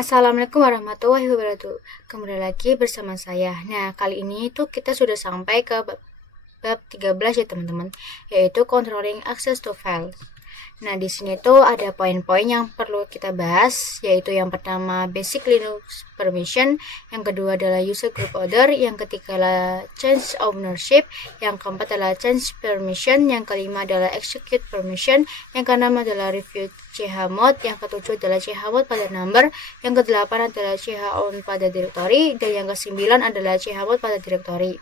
Assalamualaikum warahmatullahi wabarakatuh. Kembali lagi bersama saya. Nah, kali ini tuh kita sudah sampai ke bab 13 ya teman-teman, yaitu controlling access to files. Nah, di sini tuh ada poin-poin yang perlu kita bahas, yaitu yang pertama basic Linux permission, yang kedua adalah user group order, yang ketiga adalah change ownership, yang keempat adalah change permission, yang kelima adalah execute permission, yang keenam adalah review chmod, yang ketujuh adalah chmod pada number, yang kedelapan adalah chown pada directory, dan yang kesembilan adalah chmod pada directory.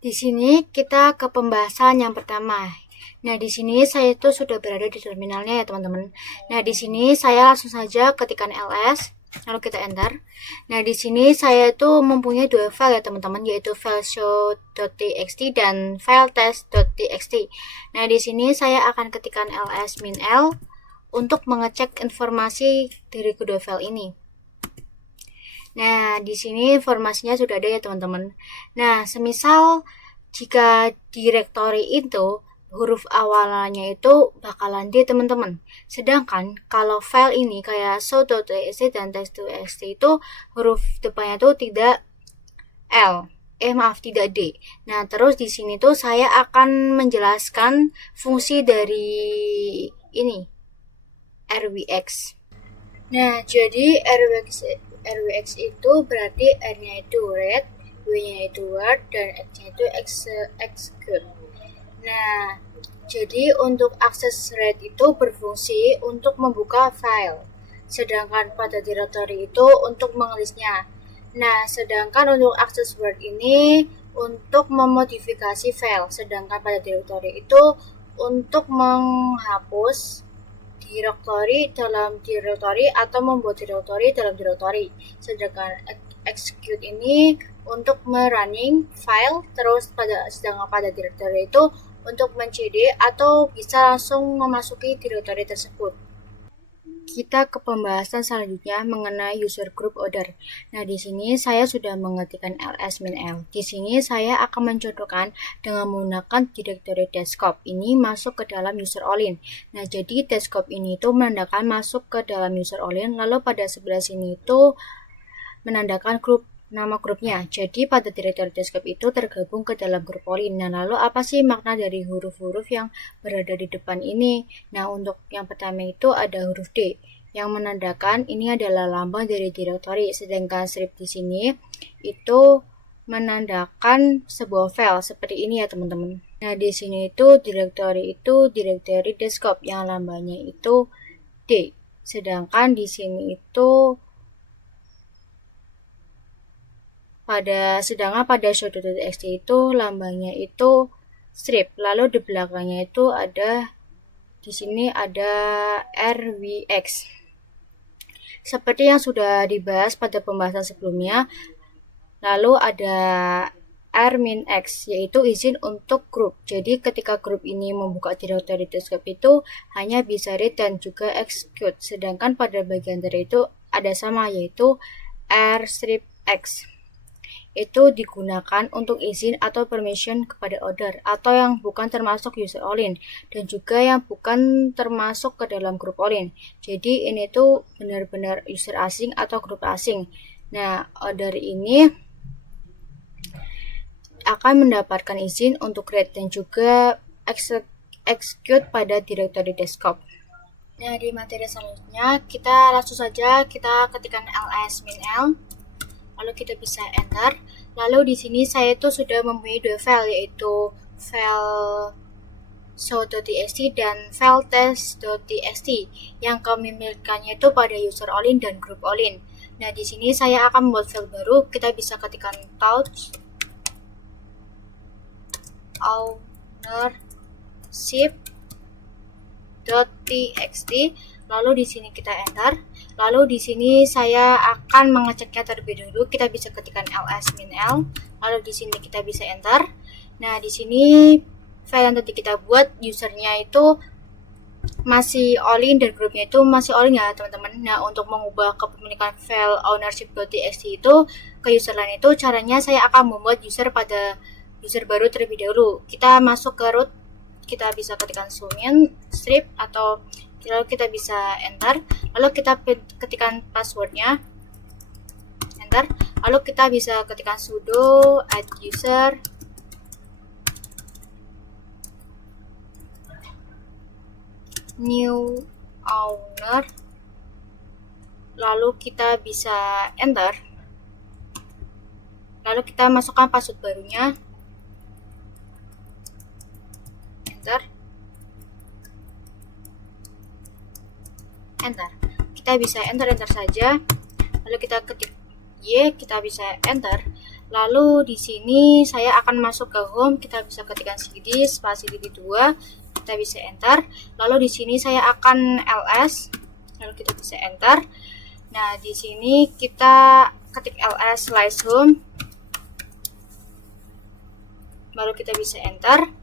Di sini kita ke pembahasan yang pertama. Nah, di sini saya itu sudah berada di terminalnya ya, teman-teman. Nah, di sini saya langsung saja ketikkan ls, lalu kita enter. Nah, di sini saya itu mempunyai dua file ya, teman-teman, yaitu file show.txt dan file test.txt. Nah, di sini saya akan ketikkan ls-l untuk mengecek informasi dari kedua file ini. Nah, di sini informasinya sudah ada ya, teman-teman. Nah, semisal jika directory itu huruf awalannya itu bakalan D, teman-teman. Sedangkan kalau file ini kayak show.txt dan test.txt itu huruf depannya tuh tidak L. Tidak D. Nah, terus di sini tuh saya akan menjelaskan fungsi dari ini RWX. Nah, jadi RWX itu berarti R-nya itu read, W-nya itu word, dan X-nya itu execute. Nah, jadi untuk akses read itu berfungsi untuk membuka file, sedangkan pada directory itu untuk mengelisnya. Nah, sedangkan untuk akses word ini untuk memodifikasi file, sedangkan pada directory itu untuk menghapus directory dalam directory atau membuat directory dalam directory. Sedangkan execute ini untuk merunning file, terus sedangkan pada directory itu untuk men-cd atau bisa langsung memasuki directory tersebut. Kita ke pembahasan selanjutnya mengenai user group order. Nah, di sini saya sudah mengetikkan ls-l. Di sini saya akan mencontohkan dengan menggunakan directory desktop. Ini masuk ke dalam user all-in. Nah, jadi desktop ini itu menandakan masuk ke dalam user all-in, lalu pada sebelah sini itu menandakan nama grupnya. Jadi pada directory desktop itu tergabung ke dalam grup all-in. Nah, lalu apa sih makna dari huruf-huruf yang berada di depan ini? Nah, untuk yang pertama itu ada huruf D yang menandakan ini adalah lambang dari directory, sedangkan strip di sini itu menandakan sebuah file seperti ini ya, teman-teman. Nah, di sini itu directory desktop yang lambangnya itu D. Sedangkan di sini itu sedangkan pada show.txt itu lambangnya itu strip, lalu di belakangnya itu di sini ada RWX. Seperti yang sudah dibahas pada pembahasan sebelumnya, lalu ada R-X, yaitu izin untuk grup. Jadi ketika grup ini membuka directory desktop itu hanya bisa read dan juga execute. Sedangkan pada bagian dari itu ada sama, yaitu R-X. Itu digunakan untuk izin atau permission kepada order atau yang bukan termasuk user all-in dan juga yang bukan termasuk ke dalam grup all-in. Jadi ini tuh benar-benar user asing atau grup asing. Nah, order ini akan mendapatkan izin untuk read dan juga execute pada directory desktop. Nah, di materi selanjutnya kita langsung saja kita ketikkan ls-l, lalu kita bisa enter. Lalu di sini saya tuh sudah mempunyai dua file, yaitu file show.txt dan file test.txt yang kami milikannya itu pada user all-in dan group all-in. Nah, di sini saya akan membuat file baru. Kita bisa ketikkan touch ownership.txt, lalu di sini kita enter. Lalu di sini saya akan mengeceknya terlebih dahulu. Kita bisa ketikkan ls-l, lalu di sini kita bisa enter. Nah, di sini file yang tadi kita buat usernya itu masih all-in dan grupnya itu masih all-in ya, teman-teman. Nah, untuk mengubah kepemilikan file ownership.txt itu ke user lain itu caranya saya akan membuat user pada user baru terlebih dahulu. Kita masuk ke root, kita bisa ketikkan sumin strip atau lalu kita bisa enter, lalu kita ketikkan passwordnya. enter. Lalu kita bisa ketikkan sudo add user new owner, lalu kita bisa enter. Lalu kita masukkan password barunya, enter. Kita bisa enter saja. Lalu kita ketik Y, kita bisa enter. Lalu di sini saya akan masuk ke home, kita bisa ketikkan cd spasi cd2, kita bisa enter. Lalu di sini saya akan ls, lalu kita bisa enter. Nah, di sini kita ketik ls/home, lalu kita bisa enter.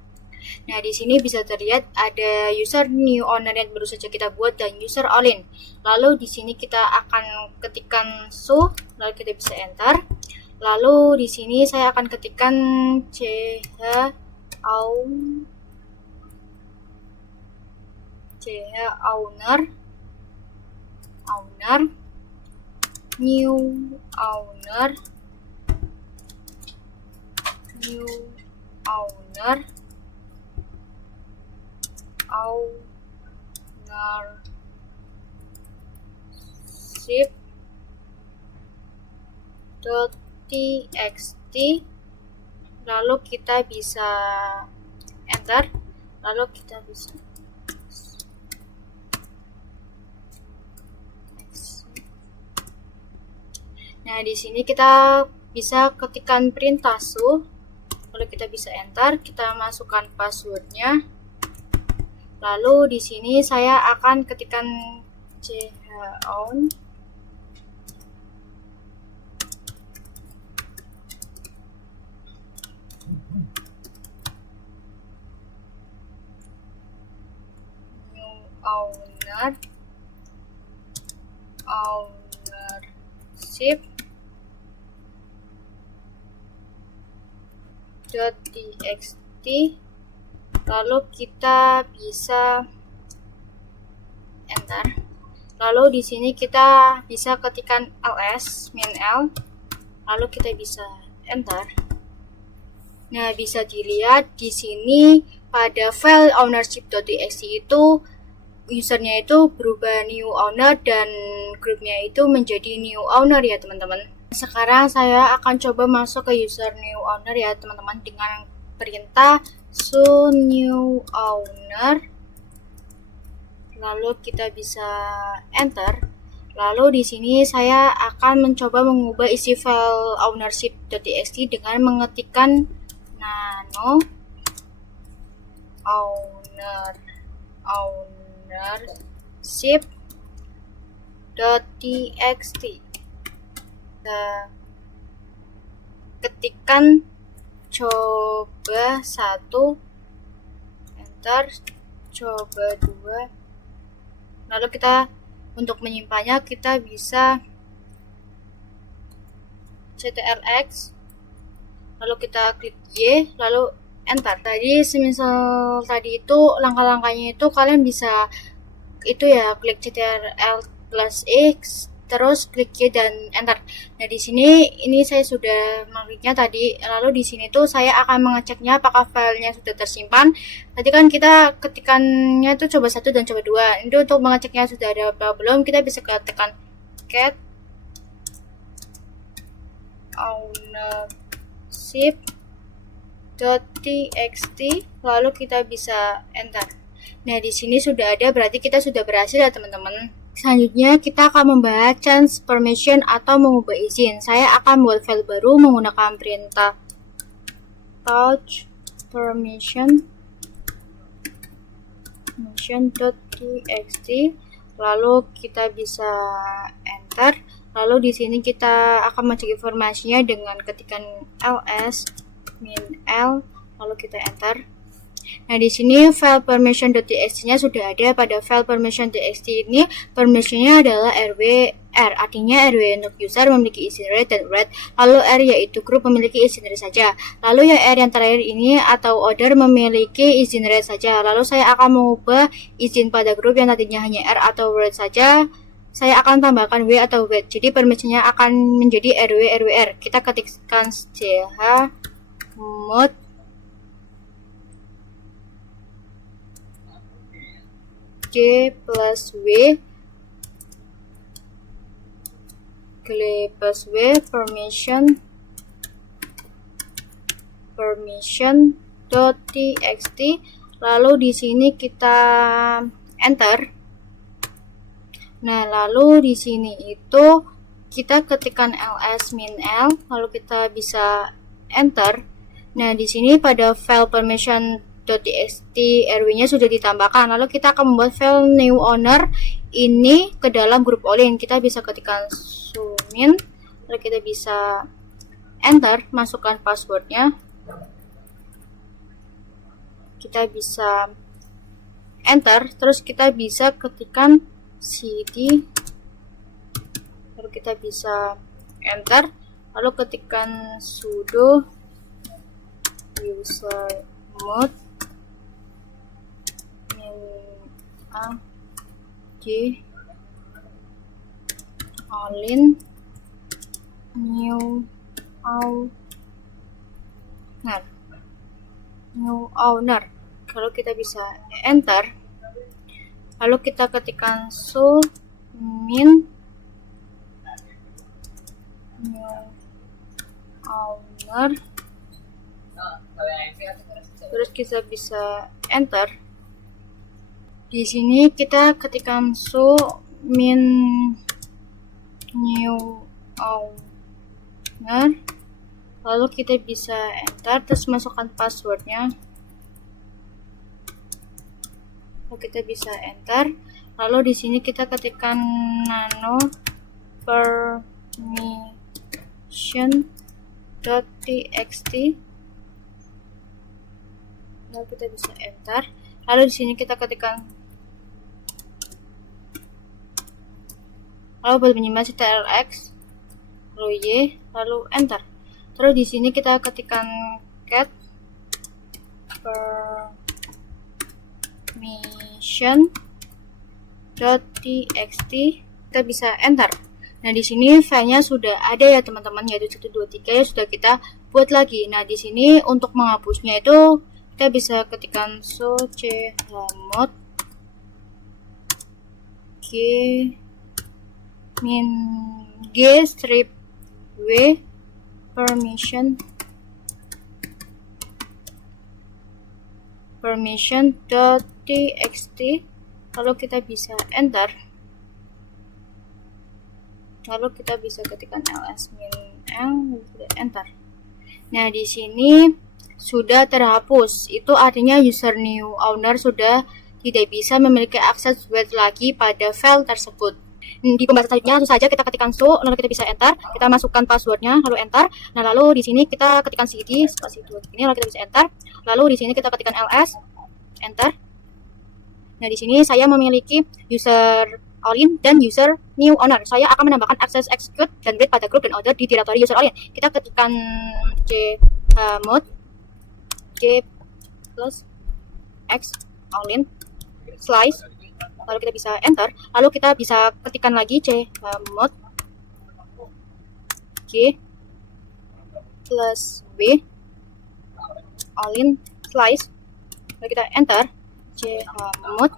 Nah, di sini bisa terlihat ada user new owner yang baru saja kita buat dan user all-in. Lalu di sini kita akan ketikkan so, lalu kita bisa enter. Lalu di sini saya akan ketikkan owner new owner ownership.txt, lalu kita bisa enter. Lalu kita bisa nah, di sini kita bisa ketikkan perintah so, lalu kita bisa enter, kita masukkan passwordnya. Lalu di sini saya akan ketikkan chown new ownership.txt, lalu kita bisa enter. Lalu di sini kita bisa ketikkan ls -l, lalu kita bisa enter. Nah, bisa dilihat di sini pada file ownership.txt itu usernya itu berubah new owner dan grupnya itu menjadi new owner ya teman-teman. Sekarang saya akan coba masuk ke user new owner ya teman-teman dengan perintah so new owner, lalu kita bisa enter. Lalu di sini saya akan mencoba mengubah isi file ownership.txt dengan mengetikkan nano ownership.txt. Ketikkan coba 1, enter, coba 2. Lalu kita untuk menyimpannya kita bisa ctrl-x, lalu kita klik Y, lalu enter. Tadi semisal tadi itu langkah-langkahnya itu kalian bisa itu ya, klik ctrl+x, terus klik Y dan enter. Nah, di sini ini saya sudah mengkliknya tadi. Lalu di sini tuh saya akan mengeceknya apakah filenya sudah tersimpan. Tadi kan kita ketikannya tuh coba 1 dan coba 2. Itu untuk mengeceknya sudah ada apa belum, kita bisa ketikkan cat ownership.txt, lalu kita bisa enter. Nah, di sini sudah ada, berarti kita sudah berhasil ya teman-teman. Selanjutnya kita akan membahas change permission atau mengubah izin. Saya akan buat file baru menggunakan perintah touch permission.txt, lalu kita bisa enter. Lalu di sini kita akan mencek informasinya dengan ketikan ls -l, lalu kita enter. Nah, di sini file permission.txt-nya sudah ada. Pada file permission.txt ini permissionnya adalah rwr, artinya rw untuk user memiliki izin read dan write, lalu r yaitu group memiliki izin read saja, lalu yang r yang terakhir ini atau order memiliki izin read saja. Lalu saya akan mengubah izin pada grup yang tadinya hanya r atau write saja saya akan tambahkan W atau wait. Jadi permissionnya akan menjadi RW. Kita ketikkan chmod g plus W permission.txt. Lalu di sini kita enter. Nah, lalu di sini itu kita ketikkan ls-l, lalu kita bisa enter. Nah, di sini pada file permission.txt rw-nya sudah ditambahkan. Lalu kita akan membuat file new owner ini ke dalam grup Olin. Kita bisa ketikkan sumin, lalu kita bisa enter, masukkan passwordnya. Kita bisa enter, terus kita bisa ketikkan cd, lalu kita bisa enter, lalu ketikkan sudo usermod g olin new owner. Kalau kita bisa enter, lalu kita ketikkan sumin new owner, terus kita bisa enter. Di sini kita ketikkan sumin new owner, lalu kita bisa enter, terus masukkan passwordnya. Lalu kita bisa enter, lalu di sini kita ketikkan nano permission.txt, lalu kita bisa enter, lalu di sini kita ketikkan, lalu buat menyimak ctrlx, lalu y, lalu enter. Terus di sini kita ketikkan cat permission.txt, kita bisa enter. Nah, di sini filenya sudah ada ya teman-teman, yaitu 1, 2, 3 ya sudah kita buat lagi. Nah, di sini untuk menghapusnya itu kita bisa ketikkan chmod g strip w permission.txt, lalu kita bisa enter, lalu kita bisa ketikkan ls-l, enter. Nah, di sini sudah terhapus, itu artinya user new owner sudah tidak bisa memiliki akses web lagi pada file tersebut. Di pembahasan selanjutnya langsung saja kita ketikkan lalu kita bisa enter, kita masukkan passwordnya, lalu enter. Nah, lalu di sini kita ketikkan cd spasi 2 ini, lalu kita bisa enter. Lalu di sini kita ketikkan ls, enter. Nah, di sini saya memiliki user Olin dan user new owner. Saya akan menambahkan akses execute dan read pada grup dan order di directory user Olin. Kita ketikkan chmod g plus x olin slice, lalu kita bisa enter, lalu kita bisa ketikkan lagi chmod g plus w olin slice, lalu kita enter, chmod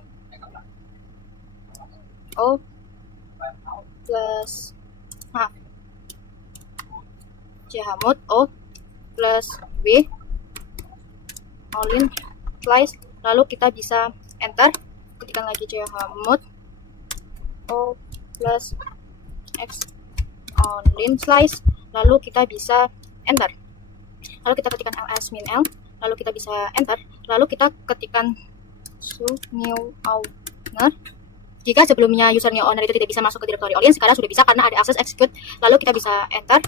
o plus chmod o plus w olin slice, lalu kita bisa enter, ketikkan lagi chmod o plus x olin slice, lalu kita bisa enter, lalu kita ketikkan ls-l, lalu kita bisa enter, lalu kita ketikkan new owner. Jika sebelumnya user new owner itu tidak bisa masuk ke directory Olin, sekarang sudah bisa karena ada akses execute, lalu kita bisa enter.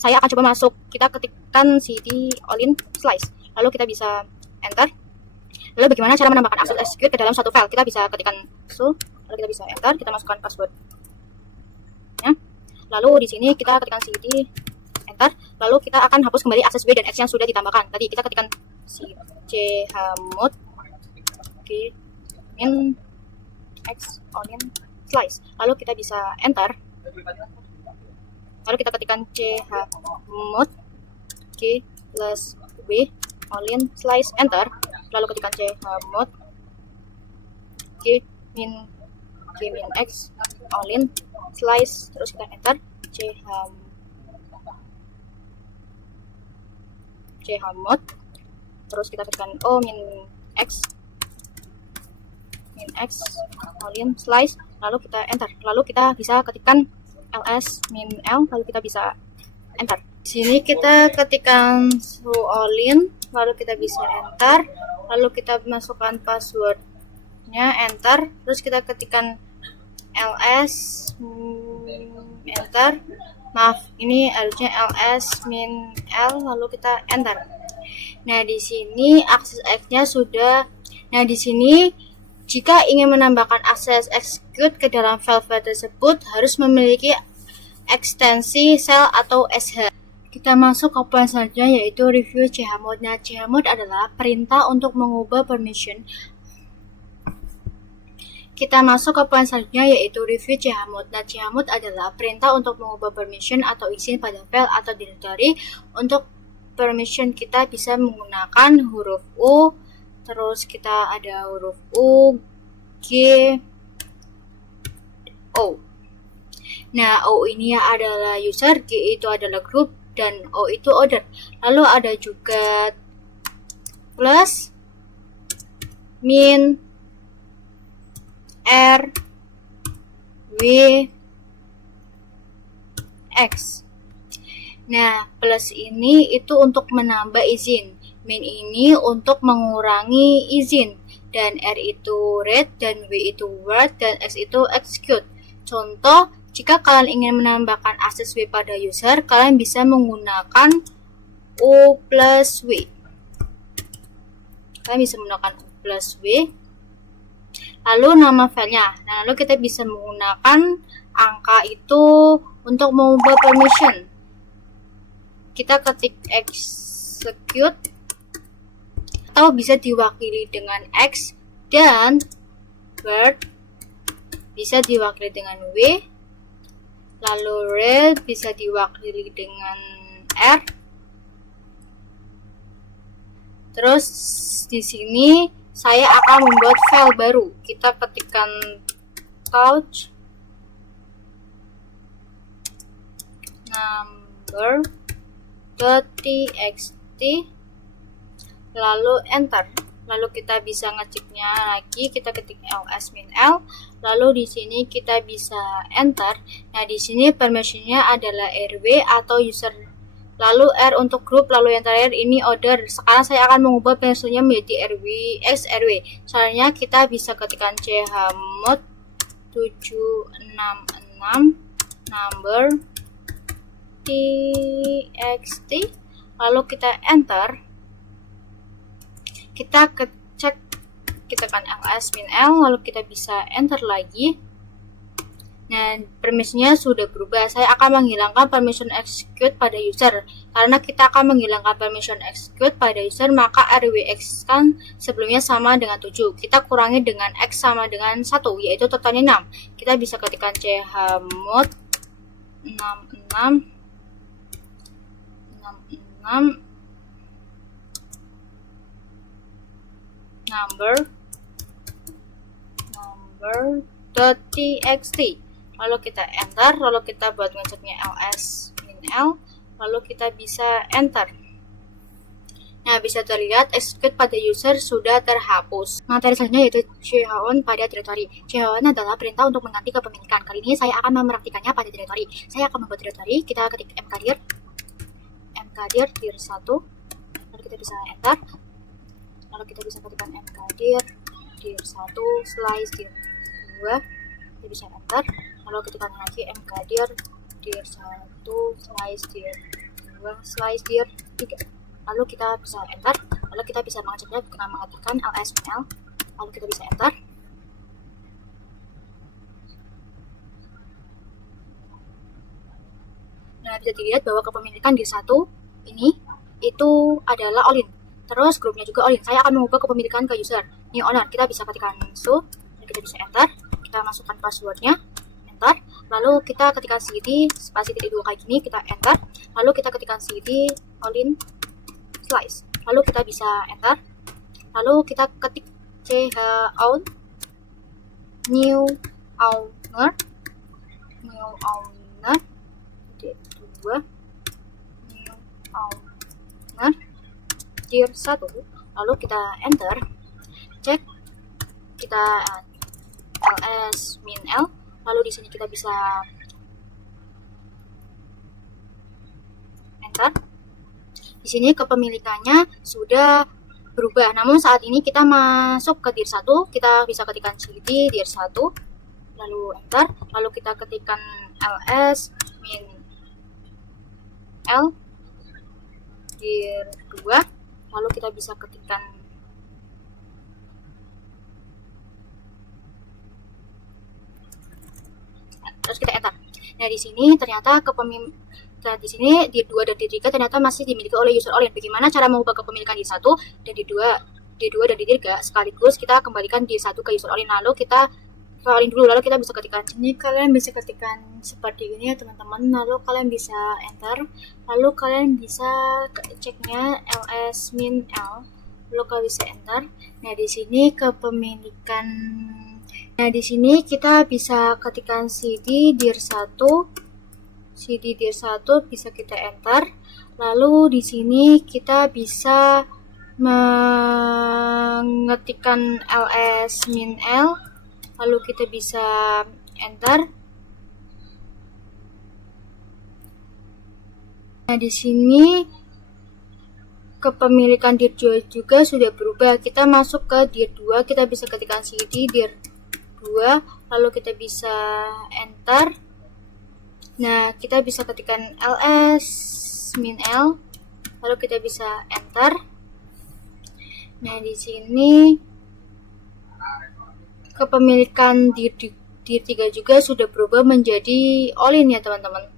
Saya akan coba masuk, kita ketikkan cd olin slice, lalu kita bisa enter. Lalu bagaimana cara menambahkan akses execute ke dalam suatu file? Kita bisa ketikkan lalu kita bisa enter, kita masukkan password ya. Lalu di sini kita ketikkan cd enter, lalu kita akan hapus kembali akses w dan x yang sudah ditambahkan. Tadi kita ketikkan chmod g in x olin slice, lalu kita bisa enter, lalu kita ketikkan chmod g plus w all-in slice, enter, lalu ketikkan chmod g min x all-in slice, terus kita enter, chmod, terus kita ketikkan o min x all-in slice, lalu kita enter, lalu kita bisa ketikkan ls min l, lalu kita bisa enter. Di sini kita ketikkan all-in, lalu kita bisa enter, lalu kita masukkan passwordnya, enter, terus kita ketikkan ls enter, maaf ini harusnya ls min l, lalu kita enter. Nah di sini akses X-nya sudah. Nah di sini jika ingin menambahkan akses execute ke dalam file tersebut harus memiliki ekstensi shell atau sh. Kita masuk ke poin selanjutnya yaitu review chmod. Nah chmod adalah perintah untuk mengubah permission. Kita masuk ke poin selanjutnya yaitu review chmod. Nah chmod adalah perintah untuk mengubah permission atau izin pada file atau directory. Untuk permission kita bisa menggunakan huruf U, terus kita ada huruf U, G, O. Nah, O ini adalah user, G itu adalah group, dan O itu order. Lalu ada juga plus, min, R, W, X. Nah, plus ini itu untuk menambah izin. Min ini untuk mengurangi izin, dan R itu read, dan W itu write, dan X itu execute. Contoh, jika kalian ingin menambahkan akses W pada user, kalian bisa menggunakan U plus W. Kalian bisa menggunakan U plus W. Lalu nama filenya. Nah, lalu kita bisa menggunakan angka itu untuk mengubah permission. Kita ketik execute, atau bisa diwakili dengan X, dan word bisa diwakili dengan W, lalu read bisa diwakili dengan R. Terus di sini saya akan membuat file baru. Kita ketikkan couch number.txt, lalu enter, lalu kita bisa ngeceknya lagi, kita ketik ls min l, lalu di sini kita bisa enter. Nah di sini permissionnya adalah rw atau user, lalu r untuk group, lalu yang terakhir ini order. Sekarang saya akan mengubah permissionnya menjadi rw x rw. Soalnya kita bisa ketikkan chmod 766 number txt, lalu kita enter. Kita cek, kita kan ls min l, lalu kita bisa enter lagi. Nah, permissionnya sudah berubah. Saya akan menghilangkan permission execute pada user. Karena kita akan menghilangkan permission execute pada user, maka rwx kan sebelumnya sama dengan 7. Kita kurangi dengan x sama dengan 1, yaitu totalnya 6. Kita bisa ketikkan chmod 66 number.txt, lalu kita enter, lalu kita buat ngeceknya ls min l, lalu kita bisa enter. Nah, bisa terlihat execute pada user sudah terhapus. Materi selanjutnya yaitu chown pada directory. Chown adalah perintah untuk mengganti kepemilikan. Kali ini saya akan mempraktikkannya pada directory. Saya akan membuat directory. Kita ketik mkdir dir 1, lalu kita bisa enter, lalu kita bisa ketikkan mkdir dir 1 slice dir 2, kita bisa enter, lalu ketikkan lagi mkdir dir 1 slice dir 2 slice dir 3, lalu kita bisa enter, lalu kita bisa mengeceknya dengan mengetikkan ls min l, lalu kita bisa enter. Nah, bisa dilihat bahwa kepemilikan dir 1 ini itu adalah all-in. Terus grupnya juga all-in. Saya akan mengubah kepemilikan ke user new owner. Kita bisa ketikkan so, dan kita bisa enter. kita masukkan passwordnya, enter. Lalu kita ketikkan cd spasi titik 2 kayak gini, kita enter. Lalu kita ketikkan cd all-in slice. Lalu kita bisa enter. Lalu kita ketik chown new owner titik 2 new owner dir 1. Lalu kita enter. Cek kita ls min l. Lalu di sini kita bisa enter. Di sini kepemilikannya sudah berubah. Namun saat ini kita masuk ke dir 1, kita bisa ketikkan cd dir 1, lalu enter. Lalu kita ketikkan ls min l dir 2, lalu kita bisa ketikkan terus kita enter. Nah, di sini ternyata di sini dir 2 dan dir 3 ternyata masih dimiliki oleh user all-in. Bagaimana cara mengubah kepemilikan dir 1 dan dir 2 dan dir 3 sekaligus kita kembalikan dir 1 ke user all-in, lalu kita all-in dulu, lalu kita bisa ketikkan. Ini kalian bisa ketikkan seperti ini ya teman-teman, lalu kalian bisa enter, lalu kalian bisa ceknya ls min l, lalu kalian bisa enter. Nah, di sini kepemilikan. Nah, di sini kita bisa ketikkan cd dir 1 bisa kita enter. Lalu di sini kita bisa mengetikkan ls min l, lalu kita bisa enter. Nah, di sini kepemilikan dir 2 juga sudah berubah. Kita masuk ke dir 2, kita bisa ketikkan cd dir 2, lalu kita bisa enter. Nah, kita bisa ketikkan ls min l, lalu kita bisa enter. Nah, di sini kepemilikan dir 3 juga sudah berubah menjadi all-in ya teman-teman.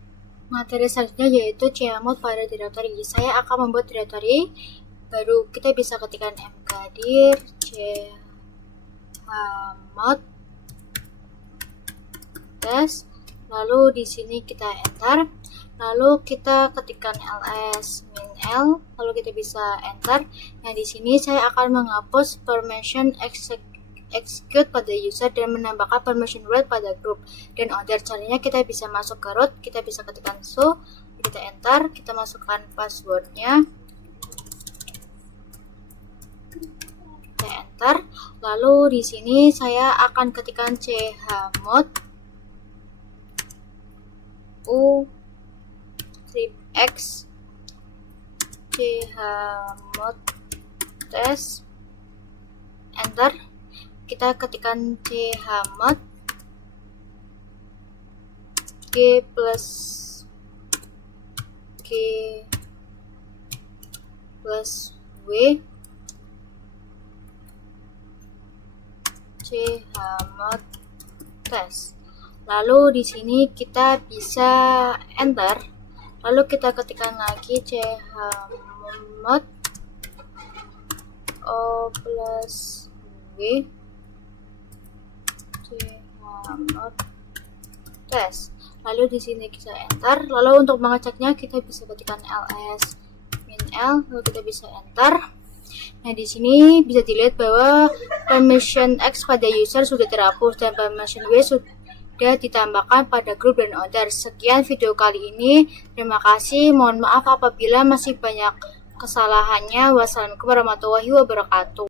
Materi selanjutnya yaitu chmod pada directory. Saya akan membuat directory baru. Kita bisa ketikkan mkdir chmod test. Lalu di sini kita enter. Lalu kita ketikkan ls min l, lalu kita bisa enter. Nah, di sini saya akan menghapus permission execute pada user dan menambahkan permission root pada group dan other. Caranya kita bisa masuk ke root, kita bisa ketikkan so, kita enter, kita masukkan passwordnya, kita enter. Lalu di sini saya akan ketikkan chmod u-x chmod test, enter. Kita ketikkan chmod g plus w chmod test. Lalu di sini kita bisa enter. Lalu kita ketikkan lagi chmod o plus w chmod test. Lalu di sini kita enter. Lalu untuk mengeceknya kita bisa ketikkan ls min l, lalu kita bisa enter. Nah, di sini bisa dilihat bahwa permission X pada user sudah terhapus dan permission W sudah ditambahkan pada grup dan order. Sekian video kali ini. Terima kasih. Mohon maaf apabila masih banyak kesalahannya. Wassalamualaikum warahmatullahi wabarakatuh.